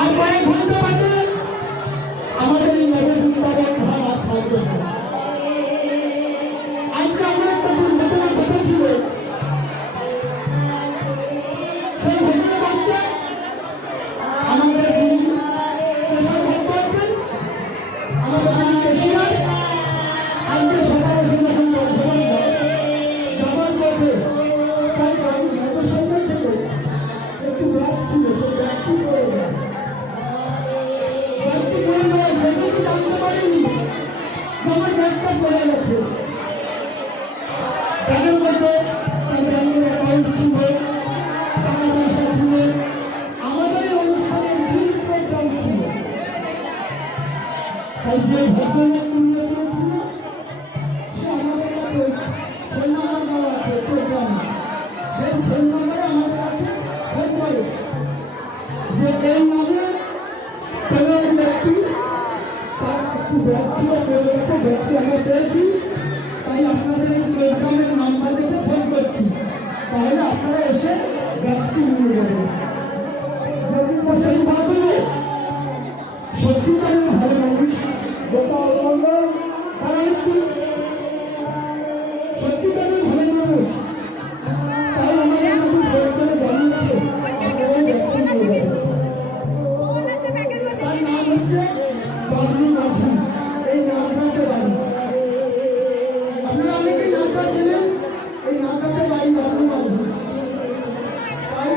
আর কয়েক ঘন্টা বাদে আমাদের এই নবদ্বীপের ধারা থাকবে। আজকে আমার একটা দুর্ঘটনার কথা ছিল, সেই ঘটনা বলতে আমাদের যিনি পেশার ভক্ত আছেন, আমাদের যিনি পেশিয়ার, আজকে সকালে সংগঠন বর্ধমান যাবার পথে তার গাড়ি মোটরসাইকেল থেকে একটু ব্যাগ ছিল, সেই ব্যাগটি পড়ে যায়। ব্যাগটি পড়ে যায়, সেটুকু জানতে পারিনি আমার ব্যাগটা পড়ে গেছে। ব্যাগের মধ্যে তার ব্যাংকের অ্যাকাউন্ট ছিল, টাকা পয়সা ছিল, আমাদের এই অনুষ্ঠানের বিল প্রোগ্রাম ছিল। তাই যে ভদ্রলোক তুলে দিয়েছিল সে আমাদের কাছে ফোন নাম্বার দেওয়া আছে প্রোগ্রামে, সেই ফোন নাম্বারে আমাদের কাছে ফোন করে যে এই নামে কোনো ব্যক্তি তার একটু ব্যাগ ছিল পড়ে গেছে, ব্যক্তি আমরা পেয়েছি, তাই আপনাদের এই প্রোগ্রামের নাম্বার দেখে ফোন করছি, তাহলে আপনারা এসে ব্যক্তি নিয়ে যাবেন। সেই বাথরুমে সত্যিকারের ভালো মানুষ তারা একটু সত্যিকারের ভালো মানুষ, তাই আমাদের একটু ফোন করে জানিয়েছে আপনারা ব্যক্তি নিয়ে যাবেন। তার নাম হচ্ছে বাবলু মাঝি, এই নামটাতে বাড়ি। আপনারা অনেকেই নামটা চেনেন, এই নামটাতে বাড়ি বাবলু মাঝি। তাই